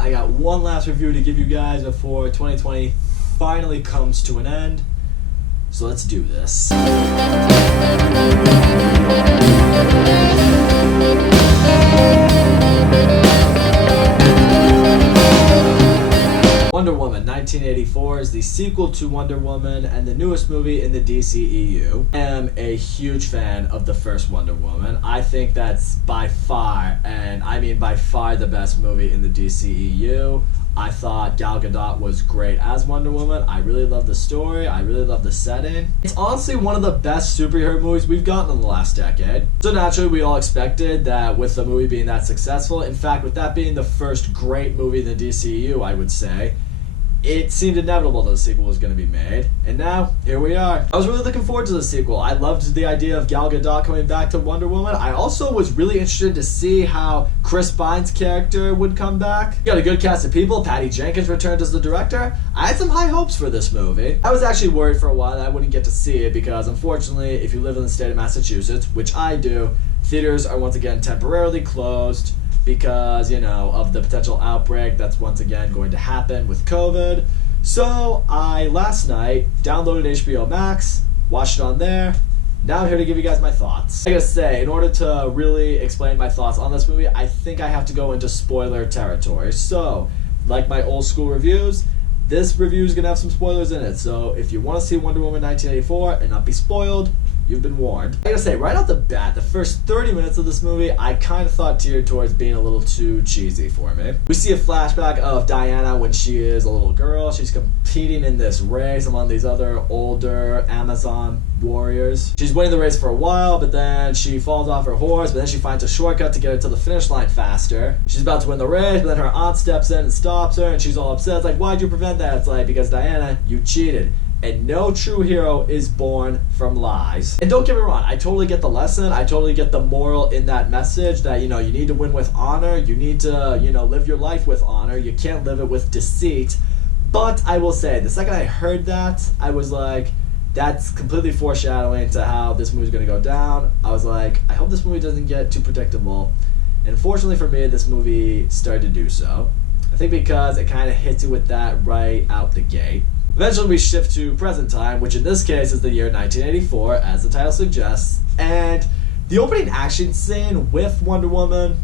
I got one last review to give you guys before 2020 finally comes to an end. So let's do this. Wonder Woman 1984 is the sequel to Wonder Woman and the newest movie in the DCEU. I am a huge fan of the first Wonder Woman. I think that's by far, and I mean by far, the best movie in the DCEU. I thought Gal Gadot was great as Wonder Woman. I really love the story. I really love the setting. It's honestly one of the best superhero movies we've gotten in the last decade. So naturally, we all expected that with the movie being that successful, in fact, with that being the first great movie in the DCEU, I would say, it seemed inevitable that the sequel was going to be made, and now, here we are. I was really looking forward to the sequel. I loved the idea of Gal Gadot coming back to Wonder Woman. I also was really interested to see how Chris Pine's character would come back. You got a good cast of people. Patty Jenkins returned as the director. I had some high hopes for this movie. I was actually worried for a while that I wouldn't get to see it because, unfortunately, if you live in the state of Massachusetts, which I do, theaters are once again temporarily closed because, you know, of the potential outbreak that's once again going to happen with COVID. So I, last night, downloaded HBO Max, watched it on there. Now I'm here to give you guys my thoughts. I gotta say, in order to really explain my thoughts on this movie, I think I have to go into spoiler territory. So, like my old school reviews, this review is gonna have some spoilers in it. So if you want to see Wonder Woman 1984 and not be spoiled, you've been warned. I gotta say, right off the bat, the first 30 minutes of this movie, I kind of thought geared towards being a little too cheesy for me. We see a flashback of Diana when she is a little girl. She's competing in this race among these other older Amazon warriors. She's winning the race for a while, but then she falls off her horse, but then she finds a shortcut to get her to the finish line faster. She's about to win the race, but then her aunt steps in and stops her, and she's all upset. It's like, why'd you prevent that? It's like, because Diana, you cheated. And no true hero is born from lies. And don't get me wrong, I totally get the lesson. I totally get the moral in that message that, you know, you need to win with honor. You need to, you know, live your life with honor. You can't live it with deceit. But I will say, the second I heard that, I was like, that's completely foreshadowing to how this movie's gonna go down. I was like, I hope this movie doesn't get too predictable. And fortunately for me, this movie started to do so. I think because it kind of hits you with that right out the gate. Eventually we shift to present time, which in this case is the year 1984, as the title suggests, and the opening action scene with Wonder Woman,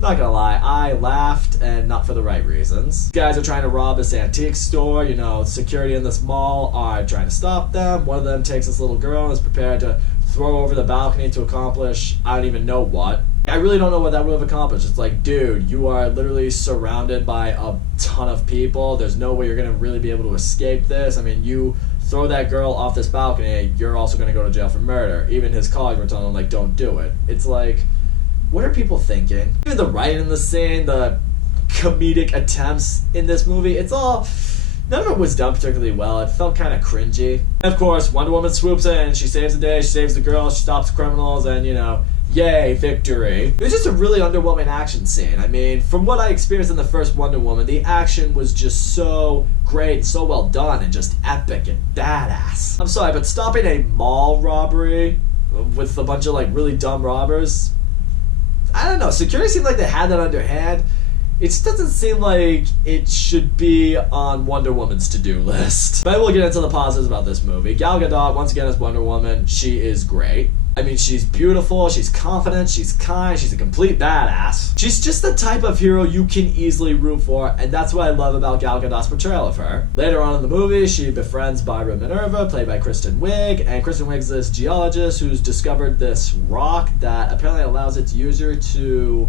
not gonna lie, I laughed, and not for the right reasons. These guys are trying to rob this antique store, you know, security in this mall are trying to stop them. One of them takes this little girl and is prepared to throw over the balcony to accomplish I don't even know what. I really don't know what that would have accomplished. It's like, dude, you are literally surrounded by a ton of people. There's no way you're going to really be able to escape this. I mean, you throw that girl off this balcony, you're also going to go to jail for murder. Even his colleagues were telling him, like, don't do it. It's like, what are people thinking? Even the writing in the scene, the comedic attempts in this movie, it's all... none of it was done particularly well. It felt kind of cringy. And of course, Wonder Woman swoops in, she saves the day, she saves the girl, she stops criminals, and, you know, yay, victory. It was just a really underwhelming action scene. I mean, from what I experienced in the first Wonder Woman, the action was just so great, so well done, and just epic and badass. I'm sorry, but stopping a mall robbery with a bunch of, like, really dumb robbers, I don't know, security seemed like they had that underhand. It just doesn't seem like it should be on Wonder Woman's to-do list. But I will get into the positives about this movie. Gal Gadot, once again, as Wonder Woman, she is great. I mean, she's beautiful, she's confident, she's kind, she's a complete badass. She's just the type of hero you can easily root for, and that's what I love about Gal Gadot's portrayal of her. Later on in the movie, she befriends Barbara Minerva, played by Kristen Wiig, and Kristen Wiig's this geologist who's discovered this rock that apparently allows its user to,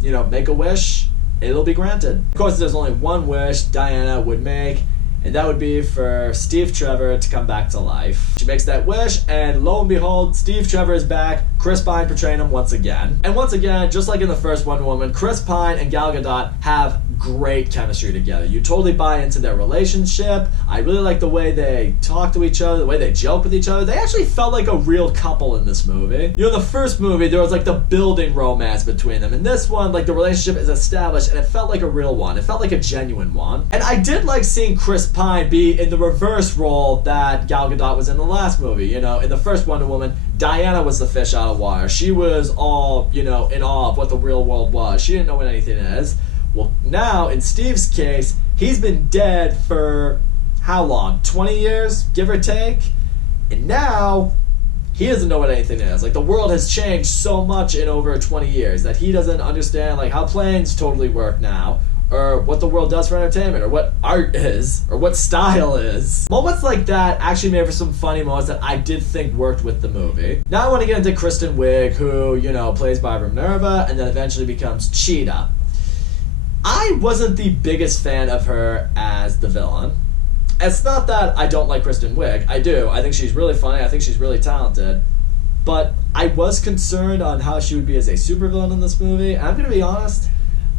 you know, make a wish. It'll be granted. Of course, there's only one wish Diana would make, and that would be for Steve Trevor to come back to life. She makes that wish, and lo and behold, Steve Trevor is back, Chris Pine portraying him once again. And once again, just like in the first Wonder Woman, Chris Pine and Gal Gadot have great chemistry together. You totally buy into their relationship. I really like the way they talk to each other, the way they joke with each other. They actually felt like a real couple in this movie. You know, in the first movie, there was like the building romance between them. In this one, like the relationship is established, and it felt like a real one. It felt like a genuine one. And I did like seeing Chris Pine be in the reverse role that Gal Gadot was in the last movie. You know, in the first Wonder Woman, Diana was the fish out of water. She was all, you know, in awe of what the real world was. She didn't know what anything is. Well, now, in Steve's case, he's been dead for how long? 20 years, give or take? And now, he doesn't know what anything is. Like, the world has changed so much in over 20 years that he doesn't understand, like, how planes totally work now, or what the world does for entertainment, or what art is, or what style is. Moments like that actually made for some funny moments that I did think worked with the movie. Now I want to get into Kristen Wiig, who, you know, plays Barbara Minerva, and then eventually becomes Cheetah. I wasn't the biggest fan of her as the villain. It's not that I don't like Kristen Wiig. I do. I think she's really funny. I think she's really talented. But I was concerned on how she would be as a supervillain in this movie. And I'm going to be honest,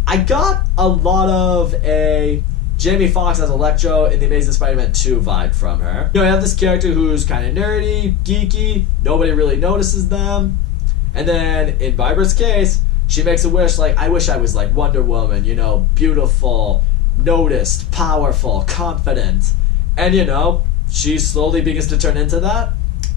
I got a lot of a Jamie Foxx as Electro in the Amazing Spider-Man 2 vibe from her. You know, you have this character who's kind of nerdy, geeky, nobody really notices them. And then, in Barbara's case, she makes a wish like, I wish I was like Wonder Woman, you know, beautiful, noticed, powerful, confident. And, you know, she slowly begins to turn into that.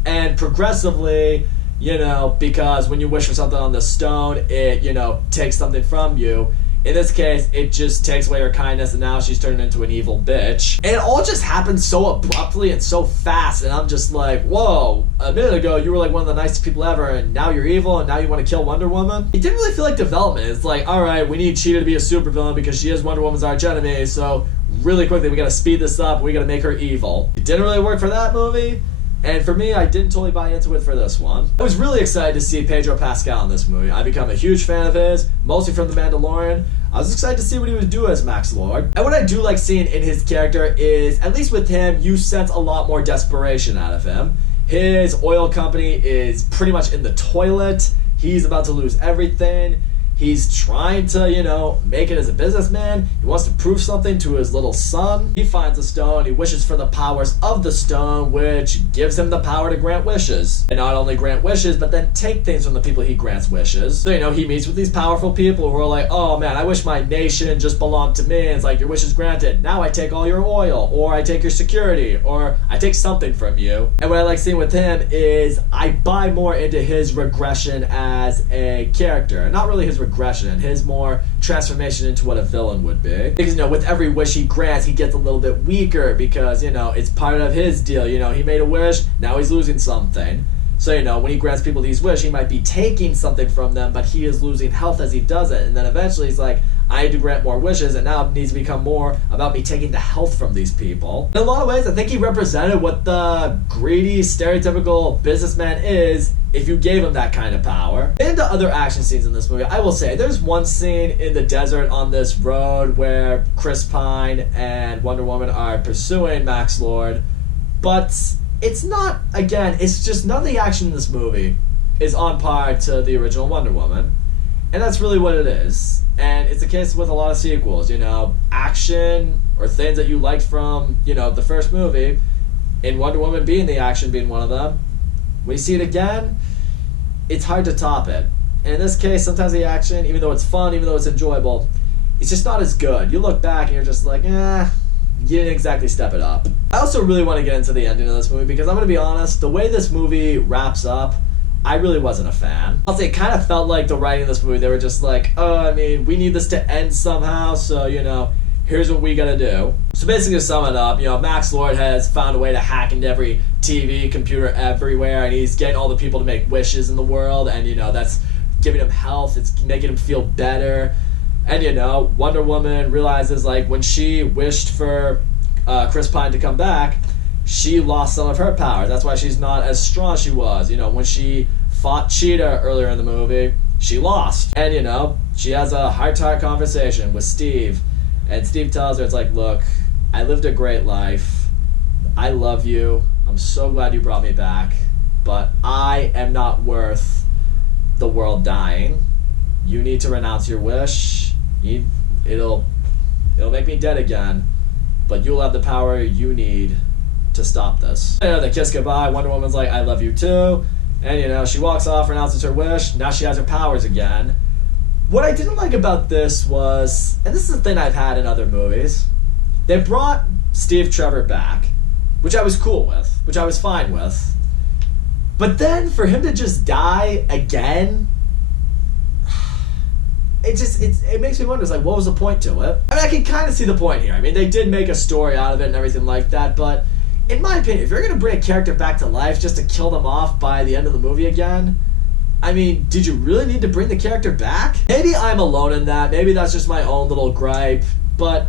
And progressively, you know, because when you wish for something on the stone, it, you know, takes something from you. In this case, it just takes away her kindness, and now she's turned into an evil bitch. And it all just happens so abruptly and so fast, and I'm just like, whoa, a minute ago you were like one of the nicest people ever, and now you're evil, and now you want to kill Wonder Woman? It didn't really feel like development. It's like, alright, we need Cheetah to be a supervillain because she is Wonder Woman's archenemy, so really quickly we gotta speed this up, we gotta make her evil. It didn't really work for that movie. And for me, I didn't totally buy into it for this one. I was really excited to see Pedro Pascal in this movie. I've become a huge fan of his, mostly from The Mandalorian. I was excited to see what he would do as Max Lord. And what I do like seeing in his character is, at least with him, you sense a lot more desperation out of him. His oil company is pretty much in the toilet. He's about to lose everything. He's trying to, you know, make it as a businessman. He wants to prove something to his little son. He finds a stone. He wishes for the powers of the stone, which gives him the power to grant wishes. And not only grant wishes, but then take things from the people he grants wishes. So, you know, he meets with these powerful people who are like, oh man, I wish my nation just belonged to me. And it's like, your wish is granted. Now I take all your oil, or I take your security, or I take something from you. And what I like seeing with him is I buy more into his regression as a character. Not really his regression, his more transformation into what a villain would be. Because, you know, with every wish he grants, he gets a little bit weaker because, you know, it's part of his deal. You know, he made a wish, now he's losing something. So, you know, when he grants people these wishes, he might be taking something from them, but he is losing health as he does it. And then eventually he's like, I need to grant more wishes, and now it needs to become more about me taking the health from these people. In a lot of ways, I think he represented what the greedy, stereotypical businessman is if you gave him that kind of power. Into other action scenes in this movie, I will say, there's one scene in the desert on this road where Chris Pine and Wonder Woman are pursuing Max Lord, but it's not, again, it's just none of the action in this movie is on par to the original Wonder Woman. And that's really what it is. And it's a case with a lot of sequels, you know, action or things that you liked from, you know, the first movie, and Wonder Woman being the action being one of them. When you see it again, it's hard to top it. And in this case, sometimes the action, even though it's fun, even though it's enjoyable, it's just not as good. You look back and you're just like, you didn't exactly step it up. I also really want to get into the ending of this movie because I'm going to be honest, the way this movie wraps up, I really wasn't a fan. I'll say it kind of felt like the writing of this movie, they were just like, oh, I mean, we need this to end somehow, so, you know, here's what we gotta do. So basically to sum it up, you know, Max Lord has found a way to hack into every TV, computer, everywhere, and he's getting all the people to make wishes in the world, and, you know, that's giving him health, it's making him feel better. And, you know, Wonder Woman realizes, like, when she wished for Chris Pine to come back, she lost some of her powers. That's why she's not as strong as she was. You know, when she fought Cheetah earlier in the movie, she lost. And, you know, she has a heart-to-heart conversation with Steve. And Steve tells her, it's like, look, I lived a great life. I love you. I'm so glad you brought me back. But I am not worth the world dying. You need to renounce your wish. It'll make me dead again. But you'll have the power you need to stop this. You know, they kiss goodbye. Wonder Woman's like, I love you too. And, you know, she walks off, renounces her wish. Now she has her powers again. What I didn't like about this was, and this is the thing I've had in other movies, they brought Steve Trevor back, which I was cool with, which I was fine with. But then for him to just die again, it makes me wonder, it's like, what was the point to it? I mean, I can kind of see the point here. I mean, they did make a story out of it and everything like that, but in my opinion, if you're going to bring a character back to life just to kill them off by the end of the movie again, I mean, did you really need to bring the character back? Maybe I'm alone in that. Maybe that's just my own little gripe, but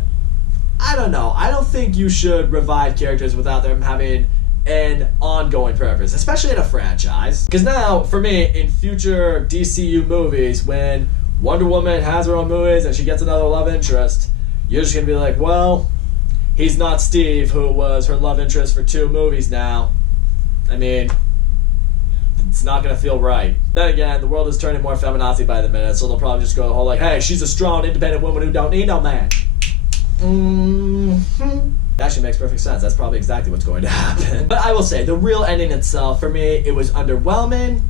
I don't know. I don't think you should revive characters without them having an ongoing purpose, especially in a franchise. Because now, for me, in future DCU movies, when Wonder Woman has her own movies and she gets another love interest, you're just going to be like, well, he's not Steve, who was her love interest for 2 movies now. I mean, it's not going to feel right. Then again, the world is turning more feminazi by the minute, so they'll probably just go the whole like, hey, she's a strong, independent woman who don't need no man. Actually makes perfect sense. That's probably exactly what's going to happen. But I will say, the real ending itself, for me, it was underwhelming,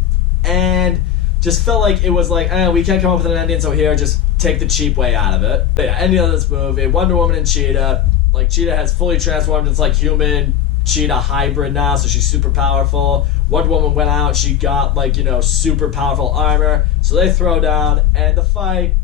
and just felt like it was like, we can't come up with an ending, so here, just take the cheap way out of it. But yeah, ending of this movie, Wonder Woman and Cheetah, like, Cheetah has fully transformed into, like, human Cheetah hybrid now, so she's super powerful. Wonder Woman went out, she got, like, you know, super powerful armor, so they throw down, and the fight,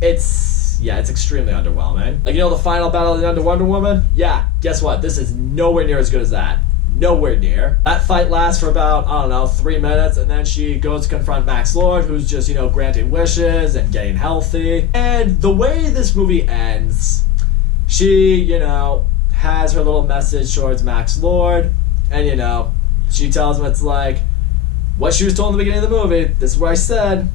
it's extremely underwhelming. Like, you know, the final battle at the end of Wonder Woman? Yeah, guess what? This is nowhere near as good as that. Nowhere near. That fight lasts for about, I don't know, 3 minutes, and then she goes to confront Max Lord, who's just, you know, granting wishes and getting healthy. And the way this movie ends, she, you know, has her little message towards Max Lord, and, you know, she tells him it's like, what she was told in the beginning of the movie, this is what I said,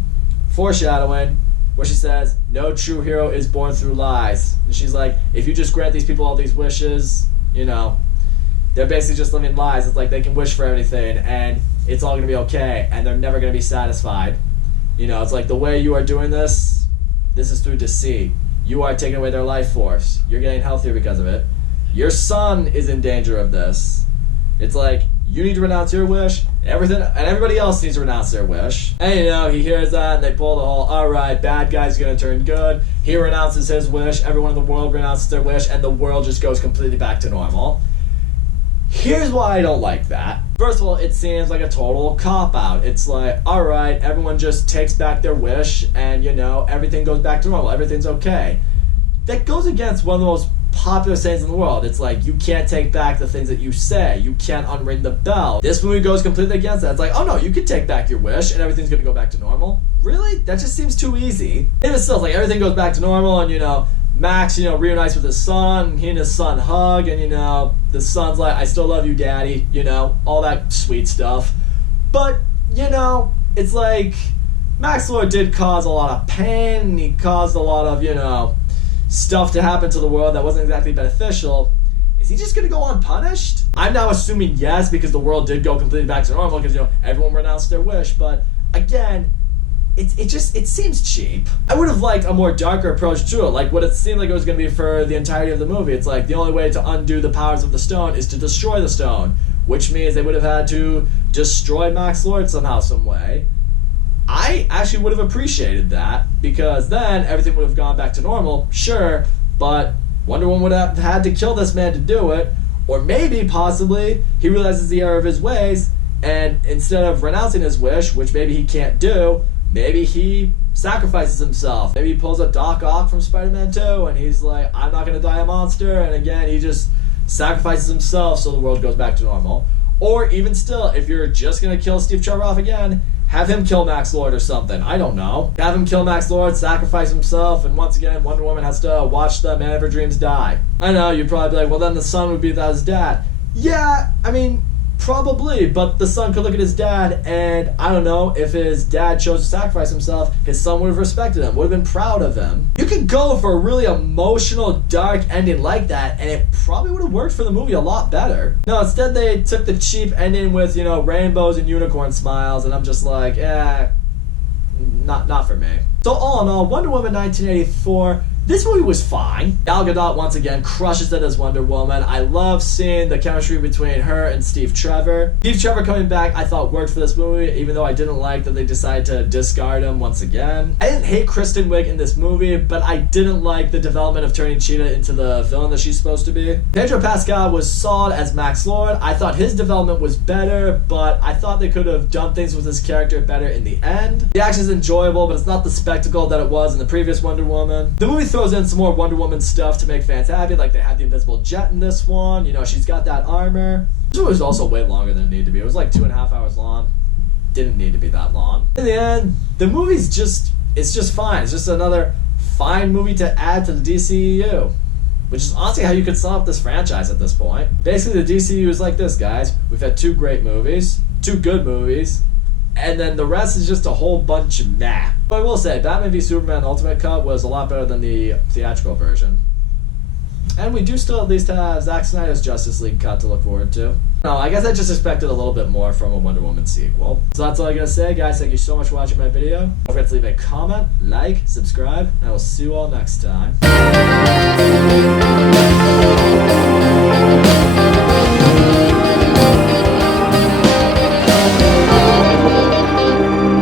foreshadowing, where she says, no true hero is born through lies. And she's like, if you just grant these people all these wishes, you know, they're basically just living lies. It's like they can wish for anything, and it's all going to be okay, and they're never going to be satisfied. You know, it's like the way you are doing this is through deceit. You are taking away their life force. You're getting healthier because of it. Your son is in danger of this. It's like, you need to renounce your wish, and everybody else needs to renounce their wish. And, you know, he hears that, and they pull the whole, alright, bad guy's gonna turn good. He renounces his wish, everyone in the world renounces their wish, and the world just goes completely back to normal. Here's why I don't like that. First of all, it seems like a total cop-out. It's like, alright, everyone just takes back their wish, and, you know, everything goes back to normal, everything's okay. That goes against one of the most popular sayings in the world. It's like, you can't take back the things that you say. You can't unring the bell. This movie goes completely against that. It's like, oh no, you can take back your wish and everything's gonna go back to normal. Really? That just seems too easy. And it's still like, everything goes back to normal, and, you know, Max, you know, reunites with his son, and he and his son hug, and, you know, the son's like, I still love you, daddy, you know, all that sweet stuff. But, you know, it's like, Max Lord did cause a lot of pain, and he caused a lot of, you know, stuff to happen to the world that wasn't exactly beneficial. Is he just gonna go unpunished? I'm now assuming yes, because the world did go completely back to normal, because, you know, everyone renounced their wish. But again, it seems cheap. I would have liked a more darker approach to it, like what it seemed like it was gonna be for the entirety of the movie. It's like, the only way to undo the powers of the stone is to destroy the stone, which means they would have had to destroy Max Lord somehow, some way. I actually would have appreciated that, because then everything would have gone back to normal, sure, but Wonder Woman would have had to kill this man to do it, or maybe, possibly, he realizes the error of his ways, and instead of renouncing his wish, which maybe he can't do, maybe he sacrifices himself. Maybe he pulls a Doc Ock from Spider-Man 2, and he's like, I'm not gonna die a monster, and again, he just sacrifices himself so the world goes back to normal. Or even still, if you're just gonna kill Steve Trevor off again, have him kill Max Lord or something. I don't know. Have him kill Max Lord, sacrifice himself, and once again, Wonder Woman has to watch the man of her dreams die. I know, you'd probably be like, well, then the son would be without his dad. Yeah, I mean, probably, but the son could look at his dad, and I don't know, if his dad chose to sacrifice himself, his son would have respected him, would have been proud of him. You could go for a really emotional, dark ending like that, and it probably would have worked for the movie a lot better. No, instead they took the cheap ending with, you know, rainbows and unicorn smiles, and I'm just like, not for me. So all in all, Wonder Woman 1984, This movie was fine. Gal Gadot once again crushes it as Wonder Woman. I love seeing the chemistry between her and Steve Trevor. Steve Trevor coming back I thought worked for this movie, even though I didn't like that they decided to discard him once again. I didn't hate Kristen Wiig in this movie, but I didn't like the development of turning Cheetah into the villain that she's supposed to be. Pedro Pascal was solid as Max Lord. I thought his development was better, but I thought they could have done things with his character better in the end. The action is enjoyable, but it's not the spectacle that it was in the previous Wonder Woman. The movie throws in some more Wonder Woman stuff to make fans happy, like they had the invisible jet in this one. You know, she's got that armor. This movie was also way longer than it needed to be. It was like 2.5 hours long. Didn't need to be that long. In the end, the movie's it's just fine. It's just another fine movie to add to the DCEU. Which is honestly how you could sum up this franchise at this point. Basically, the DCEU is like this, guys. We've had 2 great movies, 2 good movies, and then the rest is just a whole bunch of meh. But I will say, Batman v Superman Ultimate Cut was a lot better than the theatrical version. And we do still at least have Zack Snyder's Justice League cut to look forward to. No, I guess I just expected a little bit more from a Wonder Woman sequel. So that's all I gotta say, guys. Thank you so much for watching my video. Don't forget to leave a comment, like, subscribe, and I will see you all next time.